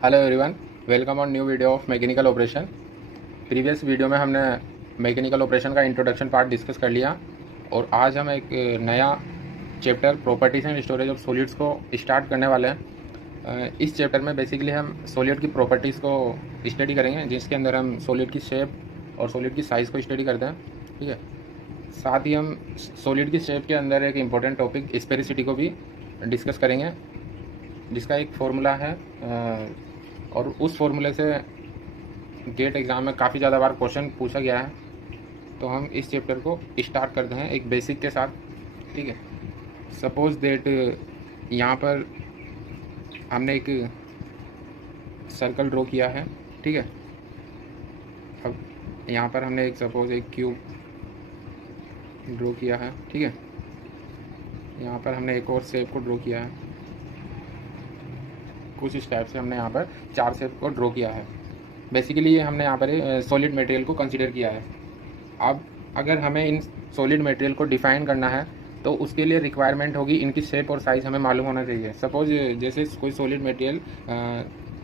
Hello everyone, welcome on new video of mechanical operation. Previous video में हमने mechanical operation का introduction part discuss कर लिया और आज हम एक नया chapter properties and storage of solids को स्टार्ट करने वाले हैं। इस चैप्टर में बेसिकली हम सॉलिड की प्रॉपर्टीज़ को स्टडी करेंगे, जिसके अंदर हम सॉलिड की शेप और सॉलिड की साइज़ को स्टडी करते हैं। ठीक है, साथ ही हम सॉलिड की शेप के अंदर एक इम्पॉर्टेंट टॉपिक स्पेरिसिटी को भी डिस्कस करेंगे, जिसका एक फार्मूला है और उस फॉर्मूले से गेट एग्ज़ाम में काफ़ी ज़्यादा बार क्वेश्चन पूछा गया है। तो हम इस चैप्टर को स्टार्ट करते हैं एक बेसिक के साथ। ठीक है, सपोज दैट यहाँ पर हमने एक सर्कल ड्रॉ किया है। ठीक है, अब यहाँ पर हमने एक सपोज एक क्यूब ड्रॉ किया है। ठीक है, यहाँ पर हमने एक और शेप को ड्रॉ किया है। कुछ इस टाइप से हमने यहाँ पर 4 शेप को ड्रॉ किया है। बेसिकली ये हमने यहाँ पर सॉलिड मटेरियल को कंसीडर किया है। अब अगर हमें इन सॉलिड मटेरियल को डिफाइन करना है तो उसके लिए रिक्वायरमेंट होगी इनकी शेप और साइज़ हमें मालूम होना चाहिए। सपोज जैसे कोई सॉलिड मटेरियल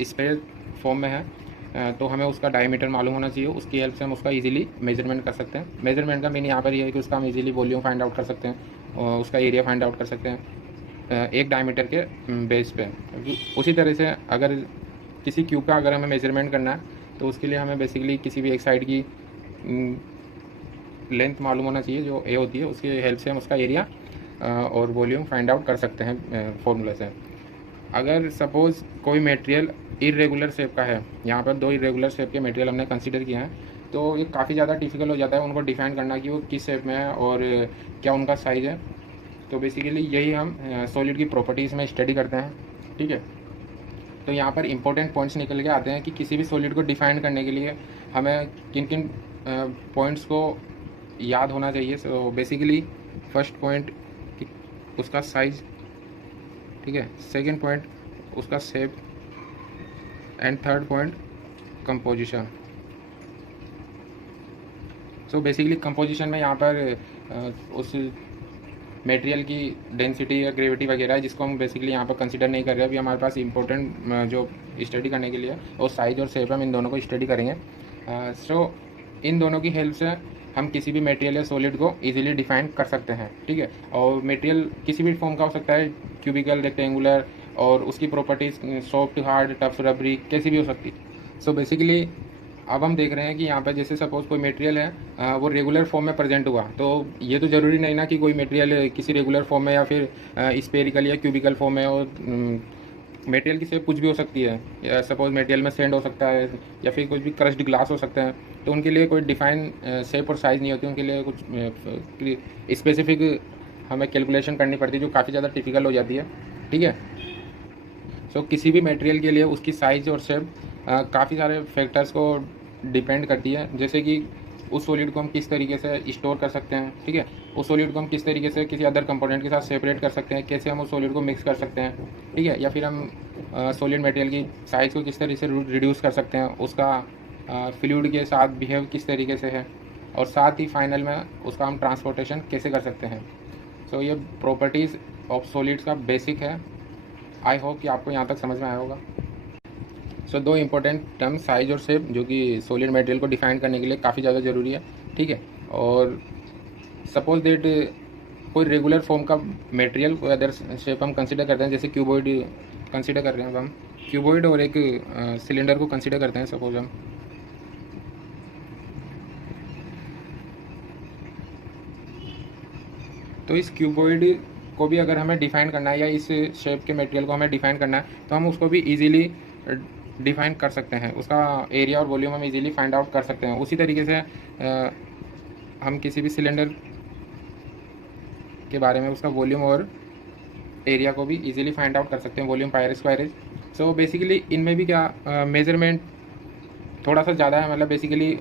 स्फेयर फॉर्म में है तो हमें उसका डायमीटर मालूम होना चाहिए। उसकी हेल्प से हम उसका इजीली मेजरमेंट कर सकते हैं। मेजरमेंट का मीन यहाँ पर ये है कि उसका हम इजीली वॉल्यूम फाइंड आउट कर सकते हैं और उसका एरिया फाइंड आउट कर सकते हैं एक डायमीटर के बेस पे। उसी तरह से अगर किसी क्यूब का अगर हमें मेजरमेंट करना है तो उसके लिए हमें बेसिकली किसी भी एक साइड की लेंथ मालूम होना चाहिए जो ए होती है। उसकी हेल्प से हम उसका एरिया और वॉल्यूम फाइंड आउट कर सकते हैं फॉर्मूला से। अगर सपोज़ कोई मटेरियल इरेगुलर शेप का है, यहाँ पर 2 इरेगुलर शेप के मटेरियल हमने कंसीडर किए हैं, तो ये काफ़ी ज़्यादा डिफिकल्ट हो जाता है उनको डिफाइन करना कि वो किस शेप में है और क्या उनका साइज़ है। तो बेसिकली यही हम सॉलिड की प्रॉपर्टीज़ में स्टडी करते हैं। ठीक है, तो यहाँ पर इंपॉर्टेंट पॉइंट्स निकल के आते हैं कि किसी भी सॉलिड को डिफाइन करने के लिए हमें किन किन पॉइंट्स को याद होना चाहिए। सो बेसिकली फर्स्ट पॉइंट उसका साइज, ठीक है, सेकंड पॉइंट उसका shape and third point composition. So basically composition में यहाँ पर उस मटेरियल की डेंसिटी या ग्रेविटी वगैरह है जिसको हम बेसिकली यहाँ पर कंसीडर नहीं कर रहे। अभी हमारे पास इंपॉर्टेंट जो स्टडी करने के लिए और साइज और शेप हम इन दोनों को स्टडी करेंगे। सो इन दोनों की हेल्प से हम किसी भी मटेरियल या सॉलिड को इजीली डिफाइन कर सकते हैं। ठीक है, और मटेरियल किसी भी फॉर्म का हो सकता है, क्यूबिकल, रेक्टेंगुलर, और उसकी प्रॉपर्टीज़ सॉफ्ट, हार्ड, टफ, रबरी कैसी भी हो सकती है। सो बेसिकली अब हम देख रहे हैं कि यहाँ पर जैसे सपोज कोई मटेरियल है वो रेगुलर फॉर्म में प्रेजेंट हुआ, तो ये तो ज़रूरी नहीं ना कि कोई मटेरियल किसी रेगुलर फॉर्म में या फिर स्पेरिकल या क्यूबिकल फॉर्म में। और मटेरियल की शेप कुछ भी हो सकती है, या सपोज मटेरियल में सैंड हो सकता है या फिर कुछ भी क्रश्ड ग्लास हो सकता है। तो उनके लिए कोई डिफाइन शेप और साइज़ नहीं होती, उनके लिए कुछ स्पेसिफिक हमें कैलकुलेशन करनी पड़ती है जो काफ़ी ज़्यादा डिफिकल्ट हो जाती है। ठीक है, सो किसी भी मटेरियल के लिए उसकी साइज़ और शेप काफ़ी सारे फैक्टर्स को डिपेंड करती है। जैसे कि उस सॉलिड को हम किस तरीके से स्टोर कर सकते हैं, ठीक है, उस सॉलिड को हम किस तरीके से किसी अदर कंपोनेंट के साथ सेपरेट कर सकते हैं, कैसे हम उस सॉलिड को मिक्स कर सकते हैं, ठीक है, या फिर हम सॉलिड मटेरियल की साइज़ को किस तरीके से रिड्यूस कर सकते हैं, उसका फ्लूइड के साथ बिहेव किस तरीके से है, और साथ ही फाइनल में उसका हम ट्रांसपोर्टेशन कैसे कर सकते हैं। सो ये प्रॉपर्टीज़ ऑफ सॉलिड्स का बेसिक है। आई होप कि आपको यहाँ तक समझ में आया होगा। सो 2 इंपॉर्टेंट टर्म साइज और शेप जो कि सॉलिड मटेरियल को डिफाइन करने के लिए काफ़ी ज़्यादा ज़रूरी है। ठीक है, और सपोज दैट कोई रेगुलर फॉर्म का मटेरियल कोई अदर शेप हम कंसीडर करते हैं, जैसे क्यूबॉइड कंसीडर कर रहे हैं। अब हम क्यूबॉइड और एक सिलेंडर को कंसीडर करते हैं सपोज हम। तो इस क्यूबॉइड को भी अगर हमें डिफाइन करना है या इस शेप के मटेरियल को हमें डिफाइन करना है तो हम उसको भी इजीली डिफाइन कर सकते हैं। उसका एरिया और वॉल्यूम हम इजीली फाइंड आउट कर सकते हैं। उसी तरीके से हम किसी भी सिलेंडर के बारे में उसका वॉल्यूम और एरिया को भी इजीली फाइंड आउट कर सकते हैं, volume pi square. So basically इनमें भी क्या मेजरमेंट थोड़ा सा ज़्यादा है, मतलब बेसिकली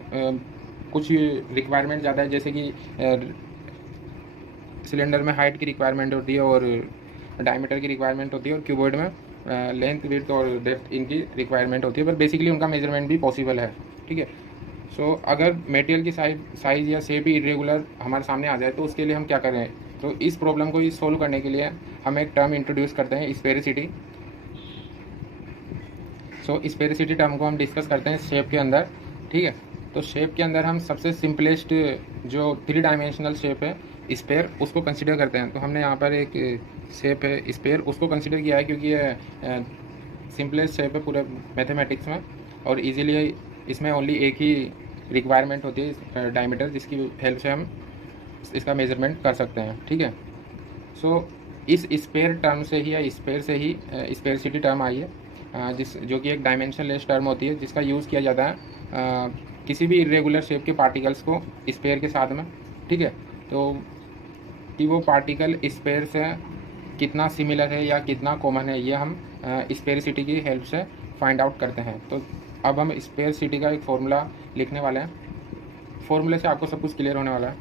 कुछ रिक्वायरमेंट ज़्यादा है। जैसे कि सिलेंडर में हाइट की रिक्वायरमेंट होती है और डायमीटर की रिक्वायरमेंट होती है, और क्यूबॉइड में लेंथ, विड्थ और डेप्थ इनकी रिक्वायरमेंट होती है, पर बेसिकली उनका मेजरमेंट भी पॉसिबल है। ठीक है, सो अगर मटेरियल की साइज़ या शेप ही इरेगुलर हमारे सामने आ जाए तो उसके लिए हम क्या करें। तो इस प्रॉब्लम को सोल्व करने के लिए हम एक टर्म इंट्रोड्यूस करते हैं, स्पेरिसिटी। सो स्पेरिसिटी टर्म को हम डिस्कस करते हैं शेप के अंदर, ठीक है। तो शेप के अंदर हम सबसे सिंपलेस्ट जो 3 डायमेंशनल शेप है स्पेयर, उसको कंसिडर करते हैं। तो हमने यहाँ पर एक शेप है स्पेयर, उसको कंसिडर किया है क्योंकि ये सिंपलेस्ट शेप है पूरे मैथमेटिक्स में, और इजीली इसमें ओनली एक ही रिक्वायरमेंट होती है डायमीटर, जिसकी हेल्प से हम इसका मेजरमेंट कर सकते हैं, ठीक है। सो इस स्पेयर टर्म से ही या स्पेयर से ही स्पेरिसिटी टर्म आई है, जिस जो कि एक डायमेंशनलेस टर्म होती है, जिसका यूज़ किया जाता है किसी भी इरेगुलर शेप के पार्टिकल्स को स्पेयर के साथ में, ठीक है। तो कि वो पार्टिकल स्पेयर से कितना सिमिलर है या कितना कॉमन है, ये हम स्पेरिसिटी की हेल्प से फाइंड आउट करते हैं। तो अब हम स्पेरिसिटी का एक फॉर्मूला लिखने वाले हैं। फॉर्मूले से आपको सब कुछ क्लियर होने वाला है।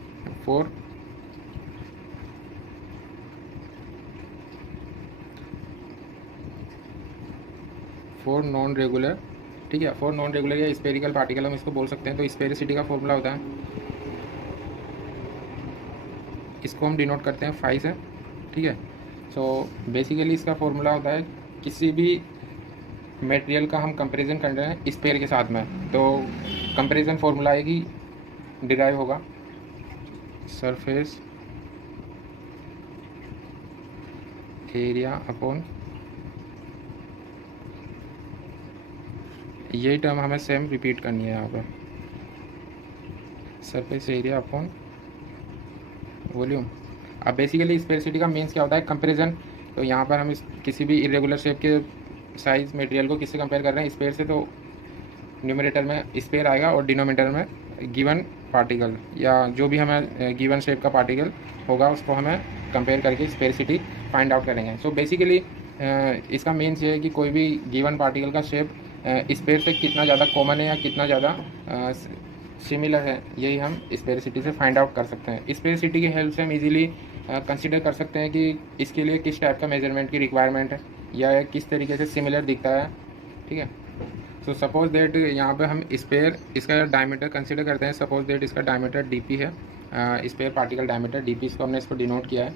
फॉर नॉन रेगुलर, ठीक है, फॉर नॉन रेगुलर या स्पेरिकल पार्टिकल हम इसको बोल सकते हैं। तो स्पेरिसिटी का फॉर्मूला होता है, इसको हम डिनोट करते हैं फाई से, ठीक है। सो बेसिकली इसका फॉर्मूला होता है किसी भी मटेरियल का हम कंपैरिजन कर रहे हैं स्पेयर के साथ में, तो कंपैरिजन फॉर्मूला एक ही डिराइव होगा, सरफेस एरिया अपॉन, यही टर्म हमें सेम रिपीट करनी है यहाँ पर, सरफेस एरिया अपॉन वॉल्यूम। अब बेसिकली स्पेरिसिटी का मीन्स क्या होता है, कंपैरिजन। तो यहाँ पर हम किसी भी इरेगुलर शेप के साइज मटेरियल को किससे कंपेयर कर रहे हैं, स्पेयर से। तो न्यूमरेटर में स्पेयर आएगा और डिनोमिनेटर में गिवन पार्टिकल या जो भी हमें गिवन शेप का पार्टिकल होगा उसको हमें कंपेयर करके स्पेरिसिटी फाइंड आउट करेंगे। सो बेसिकली इसका मीन्स ये है कि कोई भी गिवन पार्टिकल का शेप स्पेयर से कितना ज़्यादा कॉमन है या कितना ज़्यादा सिमिलर है, यही हम स्पेरिसिटी से फाइंड आउट कर सकते हैं। स्पेरिसिटी की हेल्प से हम इजीली कंसीडर कर सकते हैं कि इसके लिए किस टाइप का मेजरमेंट की रिक्वायरमेंट है या किस तरीके से सिमिलर दिखता है, ठीक है। सो सपोज दैट यहाँ पे हम स्पेयर, इसका डायमीटर कंसीडर करते हैं। सपोज दैट इसका डायमीटर डीपी है, स्पेयर पार्टिकल डायमीटर डीपी, इसको हमने इसको डिनोट किया है।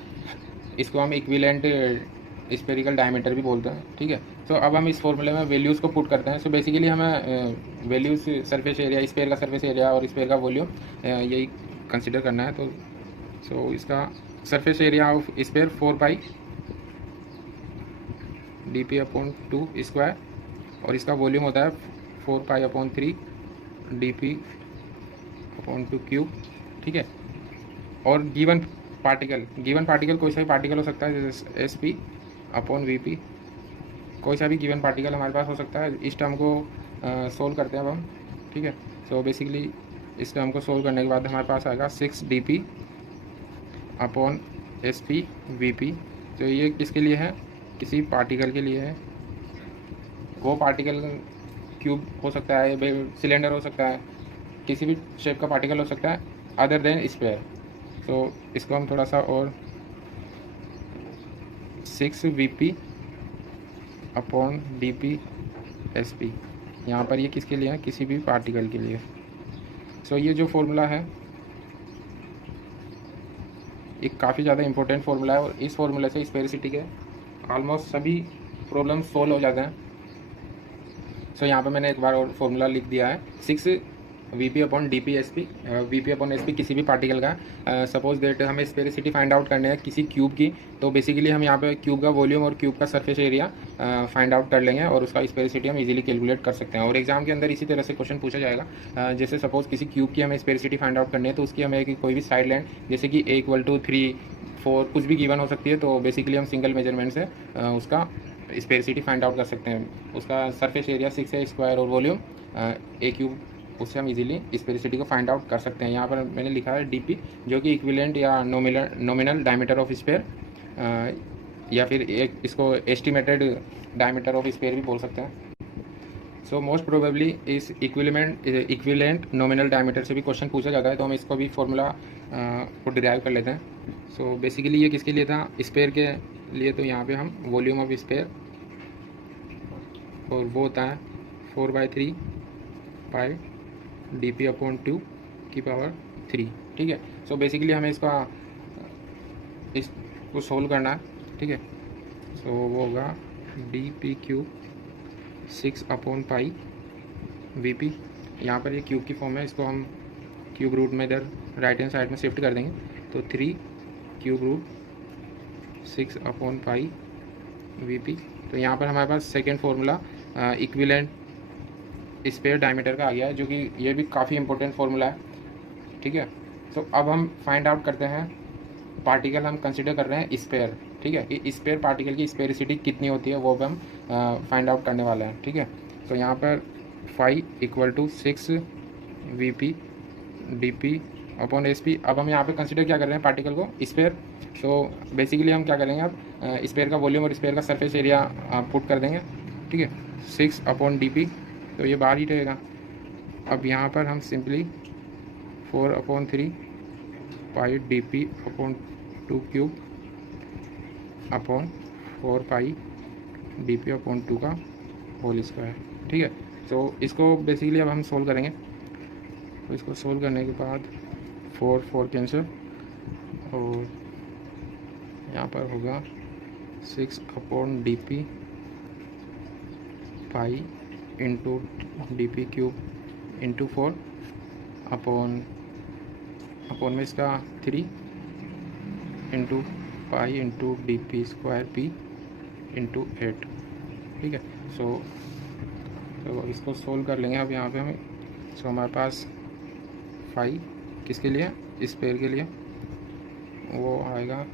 इसको हम इक्विवेलेंट स्पेरिकल डायमीटर भी बोलते हैं, ठीक है। तो अब हम इस फॉर्मूले में वैल्यूज़ को पुट करते हैं। सो बेसिकली हमें वैल्यूज़ सरफेस एरिया, स्पेयर का सरफेस एरिया और स्पेयर का वॉल्यूम यही कंसीडर करना है। तो सो इसका surface area of sphere 4 pi D upon 2 square, और इसका वॉल्यूम होता है 4 pi upon 3 D upon 2 cube, ठीक है। और गिवन पार्टिकल कोई सा भी पार्टिकल हो सकता है, जैसे S P upon V P, कोई सा भी गिवन पार्टिकल हमारे पास हो सकता है। इस टर्म को सोल्व करते हैं अब हम, ठीक है। सो बेसिकली इस टर्म को सोल्व करने के बाद हमारे पास आएगा 6 D P upon S P V P. तो ये किसके लिए है, किसी पार्टिकल के लिए है। वो पार्टिकल क्यूब हो सकता है, सिलेंडर हो सकता है, किसी भी शेप का पार्टिकल हो सकता है अदर देन स्पेयर। तो इसको हम थोड़ा सा और 6 V P upon D P S P, यहाँ पर ये किसके लिए है, किसी भी पार्टिकल के लिए। सो ये जो फॉर्मूला है एक काफ़ी ज़्यादा इंपॉर्टेंट फार्मूला है, और इस फार्मूले से स्पेरिसिटी के ऑलमोस्ट सभी प्रॉब्लम सोल्व हो जाते हैं। सो यहाँ पर मैंने एक बार और फार्मूला लिख दिया है, 6 V P upon D P S P, V P upon S P किसी भी पार्टिकल का। सपोज दैट हमें स्पेरिसिटी फाइंड आउट करने है किसी क्यूब की, तो बेसिकली हम यहाँ पे क्यूब का वॉल्यूम और क्यूब का सरफेस एरिया फाइंड आउट कर लेंगे और उसका स्पेरिसिटी हम इजीली कैलकुलेट कर सकते हैं। और एग्जाम के अंदर इसी तरह से क्वेश्चन पूछा जाएगा। जैसे सपोज किसी क्यूब की हमें स्पेरिसिटी फाइंड आउट करनी है, तो उसकी हमें कोई भी साइड लाइन जैसे कि A = 3, 4 कुछ भी गिवन हो सकती है, तो बेसिकली हम सिंगल मेजरमेंट से उसका स्पेरिसिटी फाइंड आउट कर सकते हैं। उसका सरफेस एरिया 6 है स्क्वायर और वॉल्यूम A क्यूब, उससे हम इजीली स्पेरिसिटी को फाइंड आउट कर सकते हैं। यहाँ पर मैंने लिखा है डीपी, जो कि इक्विवेलेंट या नॉमिनल डायमीटर ऑफ स्पेयर, या फिर एक इसको एस्टिमेटेड डायमीटर ऑफ स्पेयर भी बोल सकते हैं। सो मोस्ट प्रोबेबली इस इक्विवेलेंट नॉमिनल डायमीटर से भी क्वेश्चन पूछा जाता है, तो हम इसको भी फॉर्मूला को डिराइव कर लेते हैं। सो बेसिकली ये किसके लिए था, स्पेयर के लिए। तो यहाँ पे हम वॉल्यूम ऑफ स्पेयर, और वो होता है 4/3 पाई डी पी अपॉन 2 की पावर 3, ठीक है। सो बेसिकली हमें इसको सोल्व करना है, ठीक है। सो वो होगा डी पी क्यूब 6/पाई VP। यहाँ पर ये क्यूब की फॉर्म है, इसको हम क्यूब रूट में इधर राइट हैंड साइड में शिफ्ट कर देंगे, तो 3 क्यूब रूट 6/पाई VP। तो यहाँ पर हमारे पास second formula equivalent sphere diameter का आ गया है, जो कि ये भी काफ़ी इंपॉर्टेंट फार्मूला है, ठीक है। तो अब हम फाइंड आउट करते हैं, पार्टिकल हम कंसिडर कर रहे हैं स्पेयर, ठीक है, कि स्पेयर पार्टिकल की स्पेरिसिटी कितनी होती है वो भी हम फाइंड आउट करने वाले हैं, ठीक है। तो यहाँ पर phi equal to 6 VP dP/SP। अब हम यहाँ पे कंसिडर क्या कर रहे हैं, पार्टिकल को स्पेयर। तो बेसिकली हम क्या करेंगे, अब स्पेयर का वॉल्यूम और स्पेयर का सरफेस एरिया पुट कर देंगे, ठीक है, 6/dP, तो ये बाहर ही रहेगा। अब यहाँ पर हम सिंपली 4/3 पाई dP/2 क्यूब अपॉन 4 पाई dP/2 का होल स्क्वायर, ठीक है। तो इसको बेसिकली अब हम सोल्व करेंगे। तो इसको सोल्व करने के बाद 4 कैंसिल, और यहाँ पर होगा 6/dP pi into dP cube into 4 upon में इसका 3 into pi into dP square P into 8, ठीक है। तो इसको सोल्व कर लेंगे अब यहाँ पे हमें। सो हमारे पास फाई किसके लिए, स्पेयर के लिए, वो आएगा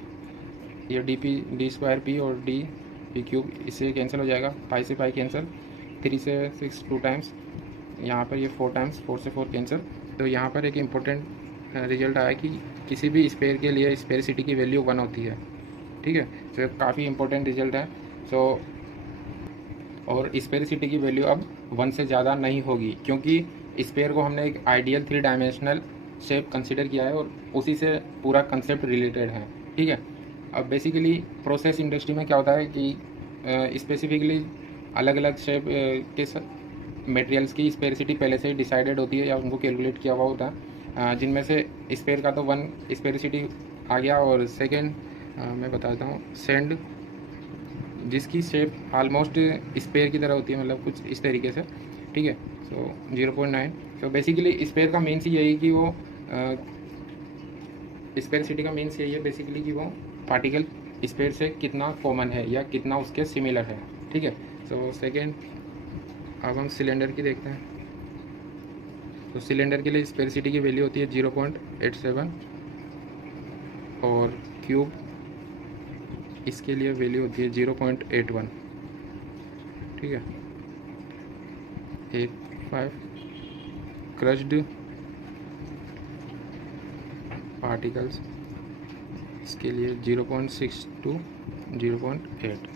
ये डी स्क्वायर P और dP क्यूब, इससे कैंसिल हो जाएगा, पाई से पाई कैंसिल, 3 से 6 2 टाइम्स, यहाँ पर ये 4 टाइम्स, 4 से 4 कैंसिल। तो यहाँ पर एक इम्पोर्टेंट रिजल्ट आया कि किसी भी स्पेयर के लिए स्पेरिसिटी की वैल्यू 1 होती है, ठीक है। तो काफ़ी इंपॉर्टेंट रिजल्ट है। सो और स्पेरिसिटी की वैल्यू अब 1 से ज़्यादा नहीं होगी, क्योंकि स्पेयर को हमने एक आइडियल 3 डायमेंशनल शेप कंसिडर किया है और उसी से पूरा कंसेप्ट रिलेटेड है, ठीक है। अब बेसिकली प्रोसेस इंडस्ट्री में क्या होता है कि स्पेसिफिकली अलग अलग शेप के मटेरियल्स की स्पेरिसिटी पहले से ही डिसाइडेड होती है या उनको कैलकुलेट किया हुआ होता है, जिनमें से स्पेयर का तो 1 स्पेरिसिटी आ गया, और सेकेंड मैं बताता हूँ सैंड, जिसकी शेप ऑलमोस्ट स्पेयर की तरह होती है, मतलब कुछ इस तरीके से, ठीक है। सो 0.9। तो बेसिकली स्पेयर का मीन्स यही है कि वो स्पेरिसिटी का मीन्स यही है बेसिकली कि वो पार्टिकल स्पेयर से कितना कॉमन है या कितना उसके सिमिलर है, ठीक है। सो सेकेंड अब हम सिलेंडर की देखते हैं। तो सिलेंडर के लिए स्पेरिसिटी की वैल्यू होती है 0.87, और क्यूब इसके लिए वैल्यू होती है 0.81, ठीक है। 85 क्रश्ड पार्टिकल्स, इसके लिए 0.6 to 0.8।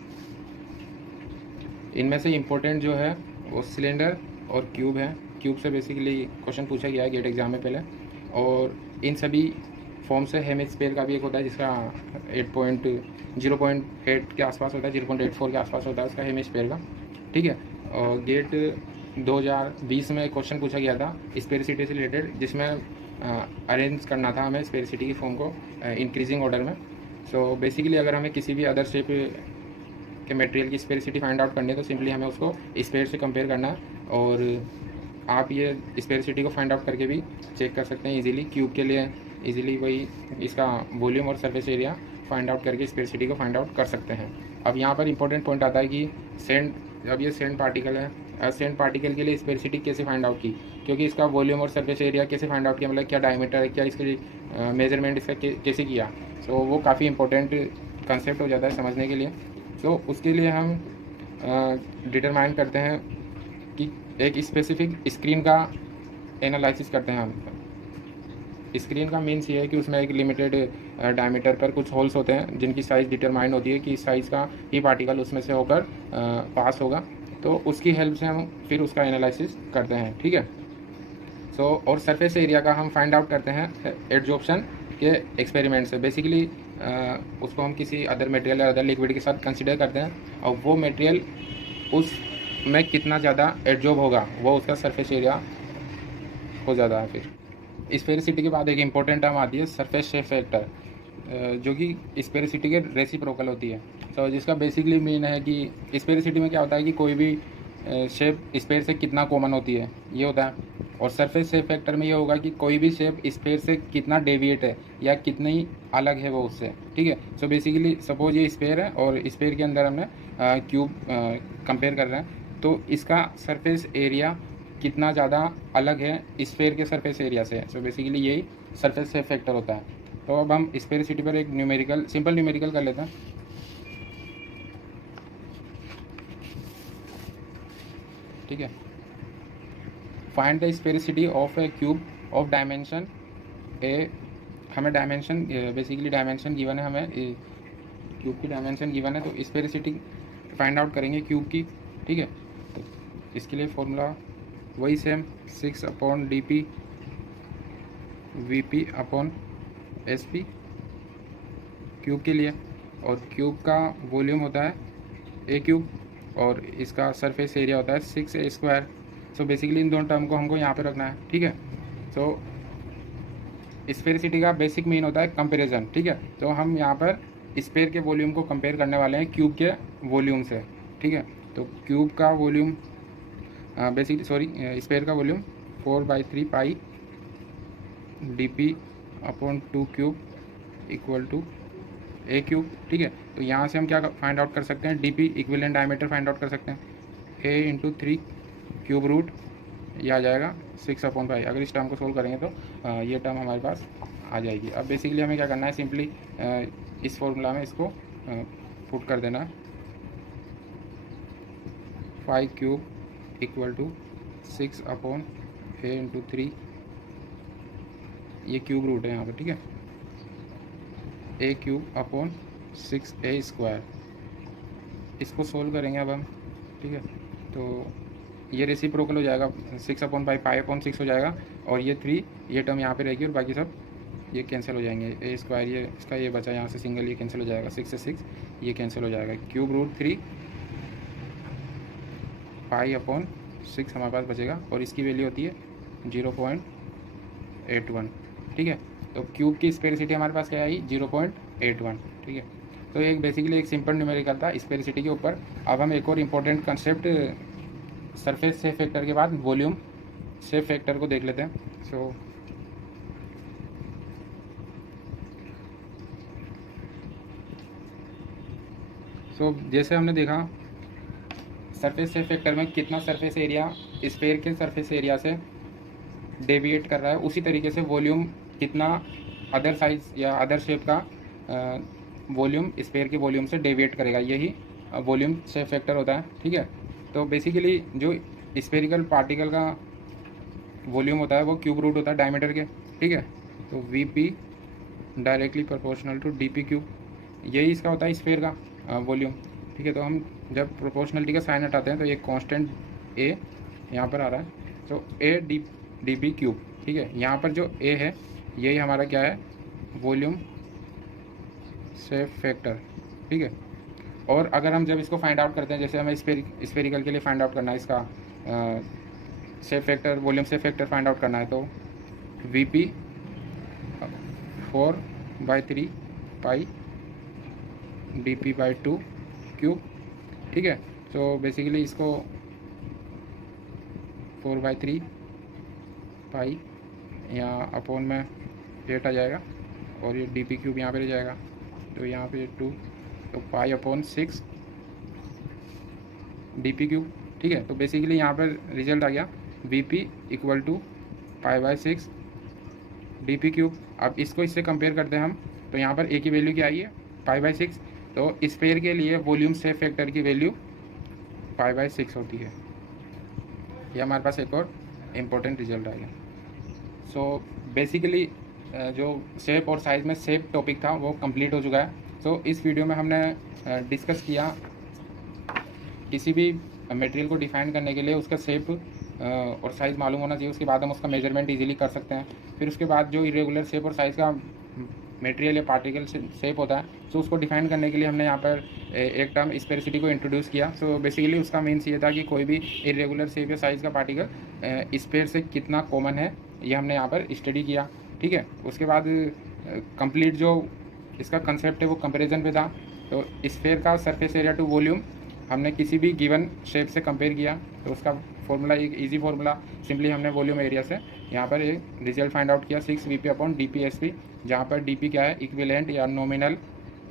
इनमें से इम्पोर्टेंट जो है वो सिलेंडर और क्यूब है। क्यूब से बेसिकली क्वेश्चन पूछा गया है गेट एग्जाम में पहले, और इन सभी फॉर्म से हेमिस्फीयर का भी एक होता है जिसका 0.8 के आसपास होता है, 0.84 के आसपास होता है उसका हेमिस्फीयर का, ठीक है। और गेट 2020 में क्वेश्चन पूछा गया था स्पेरिसिटी से रिलेटेड, जिसमें अरेंज करना था हमें स्पेरिसिटी की फॉर्म को इंक्रीजिंग ऑर्डर में। सो बेसिकली अगर हमें किसी भी अदर शेप के मटेरियल की स्पेरिसिटी फाइंड आउट करनी है तो सिंपली हमें उसको स्पेयर से कंपेयर करना है, और आप ये स्पेरिसिटी को फाइंड आउट करके भी चेक कर सकते हैं इजीली। क्यूब के लिए इजीली वही इसका वॉल्यूम और सरफेस एरिया फाइंड आउट करके स्पेरिसिटी को फाइंड आउट कर सकते हैं। अब यहाँ पर इंपॉर्टेंट पॉइंट आता है कि सैंड, अब ये सैंड पार्टिकल है, सैंड पार्टिकल के लिए स्पेरिसिटी कैसे फाइंड आउट की, क्योंकि इसका वॉल्यूम और सरफेस एरिया कैसे फाइंड आउट किया, मतलब क्या डायमीटर है, क्या इसकी मेजरमेंट इसका कैसे किया, तो वो काफ़ी इंपॉर्टेंट कंसेप्ट हो जाता है समझने के लिए। तो उसके लिए हम डिटरमाइन करते हैं कि एक स्पेसिफिक स्क्रीन का एनालिसिस करते हैं हम। स्क्रीन का मीन्स ये है कि उसमें एक लिमिटेड डायमीटर पर कुछ होल्स होते हैं जिनकी साइज़ डिटरमाइन होती है कि इस साइज़ का ही पार्टिकल उसमें से होकर पास होगा, तो उसकी हेल्प से हम फिर उसका एनालिसिस करते हैं, ठीक है। सो और सरफेस एरिया का हम फाइंड आउट करते हैं एडजॉर्प्शन के एक्सपेरिमेंट से। बेसिकली उसको हम किसी अदर मटेरियल या अदर लिक्विड के साथ कंसिडर करते हैं, और वो मटेरियल उसमें कितना ज़्यादा एडजॉर्ब होगा वो उसका सरफेस एरिया हो जाता है। फिर स्पेरिसिटी के बाद एक इम्पोर्टेंट टर्म आती है सरफेस शेप फैक्टर, जो कि स्पेरिसिटी के रेसिप्रोकल होती है। तो जिसका बेसिकली मीन है कि स्पेरिसिटी में क्या होता है कि कोई भी शेप स्फीयर से कितना कॉमन होती है, ये होता है। और सरफेस शेप फैक्टर में ये होगा कि कोई भी शेप स्फीयर से कितना डेविएट है या कितनी अलग है वो उससे, ठीक है। सो बेसिकली सपोज ये स्फीयर है और स्फीयर के अंदर हमने क्यूब कंपेयर कर रहे हैं, तो इसका सरफेस एरिया कितना ज़्यादा अलग है स्फीयर के सरफेस एरिया से। सो बेसिकली यही सरफेस शेप फैक्टर होता है। तो अब हम स्फीयरिसिटी पर एक न्यूमेरिकल, सिंपल न्यूमेरिकल कर लेते हैं। ठीक है, find the sphericity of a cube of dimension a. हमें डायमेंशन, बेसिकली डायमेंशन गिवन है, हमें क्यूब की डायमेंशन गिवन है, तो स्फीयरिसिटी फाइंड आउट करेंगे क्यूब की। ठीक है, तो इसके लिए फॉर्मूला वही same 6/dp vp upon sp cube के लिए। और क्यूब का वॉल्यूम होता है ए क्यूब और इसका सरफेस एरिया होता है 6a²। सो बेसिकली इन दोनों टर्म को हमको यहाँ पे रखना है। ठीक है, सो स्फीयरिसिटी का बेसिक मीन होता है कंपैरिजन। ठीक है, तो हम यहाँ पर स्फीयर के वॉल्यूम को कंपेयर करने वाले हैं क्यूब के वॉल्यूम से। ठीक है, तो क्यूब का वॉल्यूम बेसिकली स्फीयर का volume 4/3 pi dp upon 2 cube equal to A cube. ठीक है, तो यहाँ से हम क्या फाइंड आउट कर सकते हैं, dp equivalent diameter find out कर सकते हैं। a इंटू 3 क्यूब रूट, ये आ जाएगा 6/5। अगर इस टर्म को सोल्व करेंगे तो ये टर्म हमारे पास आ जाएगी। अब बेसिकली हमें क्या करना है, सिंपली इस फॉर्मूला में इसको पुट कर देना है। 5 cube equal to 6/a into 3, ये क्यूब रूट है यहाँ पर। ठीक है, a क्यूब अपॉन 6a², इसको सोल्व करेंगे अब हम। ठीक है, तो ये रेसिप्रोकल हो जाएगा, 6/5 पाई/6 हो जाएगा, और ये 3 ये टर्म यहाँ पे रहेगी और बाकी सब ये कैंसिल हो जाएंगे। a², ये इसका ये बचा यहाँ से सिंगल, ये कैंसिल हो जाएगा, 6 से 6 ये कैंसिल हो जाएगा। क्यूब रूट 3 पाई/6 हमारे पास बचेगा और इसकी वैल्यू होती है 0.81। ठीक है, तो क्यूब की स्फीयरिसिटी हमारे पास क्या आई, 0.81। ठीक है, तो एक बेसिकली एक सिंपल न्यूमेरिकल था स्फीयरिसिटी के ऊपर। अब हम एक और important concept surface shape factor के बाद वॉल्यूम शेप फैक्टर को देख लेते हैं। सो जैसे हमने देखा सरफेस शेप फैक्टर में कितना सरफेस एरिया स्फीयर के सरफेस एरिया से डेविएट कर रहा है, उसी तरीके से वॉल्यूम कितना अदर साइज या अदर शेप का वॉल्यूम स्फीयर के वॉल्यूम से डेविएट करेगा, यही वॉल्यूम शेप फैक्टर होता है। ठीक है, तो बेसिकली जो स्फेरिकल पार्टिकल का वॉल्यूम होता है वो क्यूब रूट होता है डायमीटर के। ठीक है, तो VP directly proportional to DP cube, यही इसका होता है स्फीयर का वॉल्यूम। ठीक है, तो हम जब प्रोपोर्शनलिटी का साइन हटाते हैं तो ये कांस्टेंट ए यहाँ पर आ रहा है, तो ए डी बी क्यूब। ठीक है, यहाँ पर जो ए है यही हमारा क्या है, वॉल्यूम शेप फैक्टर। ठीक है, और अगर हम जब इसको फाइंड आउट करते हैं, जैसे हमें स्फेरिकल के लिए फाइंड आउट करना है इसका shape factor, volume shape factor find out करना है, तो वीपी 4/3 पाई dp/2 क्यूब। ठीक है, तो बेसिकली इसको 4/3 पाई यहाँ अपॉन में 8 आ जाएगा और ये dp क्यूब यहाँ पे रह जाएगा, तो यहाँ पे 2, तो पाई/6 dp क्यूब। ठीक है, तो बेसिकली यहाँ पर रिजल्ट आ गया vp इक्वल टू पाई/6 dp क्यूब। अब इसको इससे कंपेयर करते हैं हम, तो यहाँ पर a की वैल्यू क्या आई है, पाई/6, तो स्फीयर के लिए वॉल्यूम शेप फैक्टर की वैल्यू पाई/6 होती है। ये हमारे पास एक और इम्पोर्टेंट रिजल्ट आ गया। सो बेसिकली जो शेप और साइज़ में शेप टॉपिक था वो कंप्लीट हो चुका है। सो इस वीडियो में हमने डिस्कस किया किसी भी मटेरियल को डिफाइन करने के लिए उसका शेप और साइज़ मालूम होना चाहिए, उसके बाद हम उसका मेजरमेंट इजीली कर सकते हैं। फिर उसके बाद जो इरेगुलर शेप और साइज़ का मटेरियल या पार्टिकल शेप होता है, तो उसको डिफाइन करने के लिए हमने यहाँ पर एक टर्म स्फेरिसिटी को इंट्रोड्यूस किया। सो बेसिकली उसका मीन्स ये था कि कोई भी इरेगुलर शेप या साइज़ का पार्टिकल स्फीयर से कितना कॉमन है, ये हमने यहाँ पर स्टडी किया। ठीक है, उसके बाद कंप्लीट जो इसका कंसेप्ट है वो कंपैरिजन पे था। तो स्फीयर का सरफेस एरिया टू वॉल्यूम हमने किसी भी गिवन शेप से कंपेयर किया तो उसका फॉर्मूला एक इजी फॉर्मूला, सिंपली हमने वॉल्यूम एरिया से यहाँ पर एक रिजल्ट फाइंड आउट किया 6 VP अपॉन DP/SP, जहाँ पर DP क्या है, इक्विवेलेंट या नॉमिनल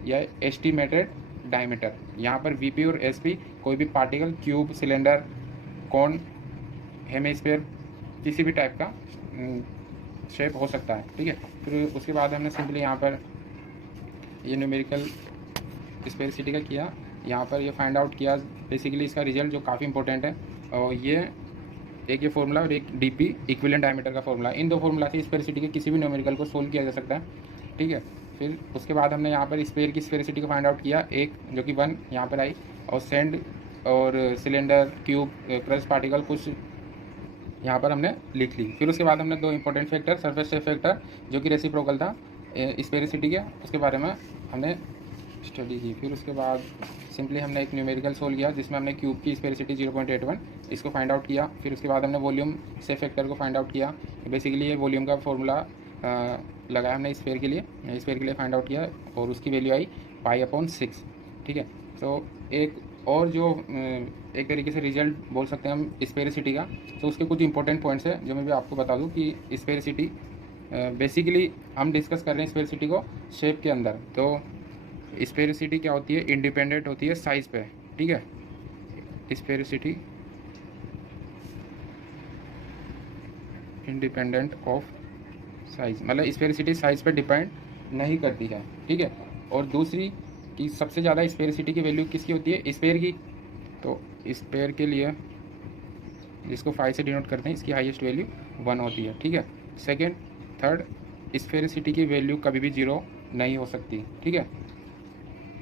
या एस्टिमेटेड डायमीटर। यहाँ पर VP और SP कोई भी particle, cube, cylinder, cone, hemisphere, किसी भी टाइप का शेप हो सकता है, ठीक है। फिर उसके बाद हमने सिंपली यहाँ पर ये न्यूमेरिकल स्पेसिटी का किया, यहाँ पर ये फाइंड आउट किया बेसिकली इसका रिजल्ट जो काफ़ी इंपॉर्टेंट है। और ये फार्मूला और एक DP इक्विवेलेंट डायमीटर का फार्मूला, इन दो फार्मूला से स्पेसिटी के किसी भी न्यूमेरिकल को सोल्व किया जा सकता है, ठीक है। फिर उसके बाद हमने यहाँ पर स्फीयर की स्पेसिटी को फाइंड आउट किया, एक जो कि 1 यहाँ पर आई, और सैंड और सिलेंडर, क्यूब, क्रश पार्टिकल कुछ यहाँ पर हमने लिख ली। फिर उसके बाद हमने 2 important factor, surface tape factor जो कि रेसिप्रोकल था स्पेसिटी के, उसके बारे में हमने स्टडी की। फिर उसके बाद सिंपली हमने एक न्यूमेरिकल सोल्व किया जिसमें हमने क्यूब की स्पेसिटी 0.81 इसको फाइंड आउट किया। फिर उसके बाद हमने वॉल्यूम से फैक्टर को फाइंड आउट किया, बेसिकली ये वॉल्यूम का फॉर्मूला लगाया हमने स्फीयर के लिए फाइंड आउट किया, और उसकी वैल्यू आई π/6, ठीक है। तो एक और जो एक तरीके से रिजल्ट बोल सकते हैं हम स्पेसिटी का, तो उसके कुछ इंपॉर्टेंट पॉइंट्स हैं जो मैं भी आपको बता दूं कि स्पेसिटी बेसिकली हम डिस्कस कर रहे हैं स्पेसिटी को शेप के अंदर। तो स्पेसिटी क्या होती है, इंडिपेंडेंट होती है साइज़ पे, ठीक है। स्पेसिटी इंडिपेंडेंट ऑफ साइज़, मतलब स्पेसिटी साइज़ पे डिपेंड नहीं करती है, ठीक है। और दूसरी कि सबसे ज़्यादा स्पेसिटी की वैल्यू किसकी होती है, स्पेयर की। तो स्पेयर के लिए जिसको 5 से डिनोट करते हैं, इसकी हाईएस्ट वैल्यू 1 होती है, ठीक है। सेकेंड, थर्ड, स्पेसिटी की वैल्यू कभी भी 0 नहीं हो सकती, ठीक है।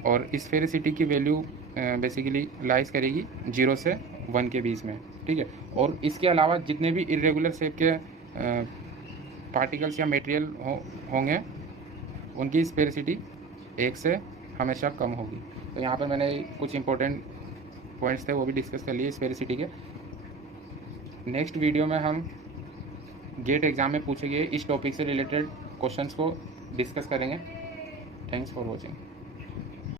और स्पेसिटी की वैल्यू बेसिकली लाइज करेगी 0 से 1 के बीच में, ठीक है। और इसके अलावा जितने भी इरेगुलर शेप के पार्टिकल्स या मटेरियल होंगे उनकी स्पेसिटी 1 से हमेशा कम होगी। तो यहाँ पर मैंने कुछ इंपॉर्टेंट पॉइंट्स थे वो भी डिस्कस कर लिए स्पेसिटी के। नेक्स्ट वीडियो में हम गेट एग्ज़ाम में पूछे गए इस टॉपिक से रिलेटेड क्वेश्चंस को डिस्कस करेंगे। Thanks for watching.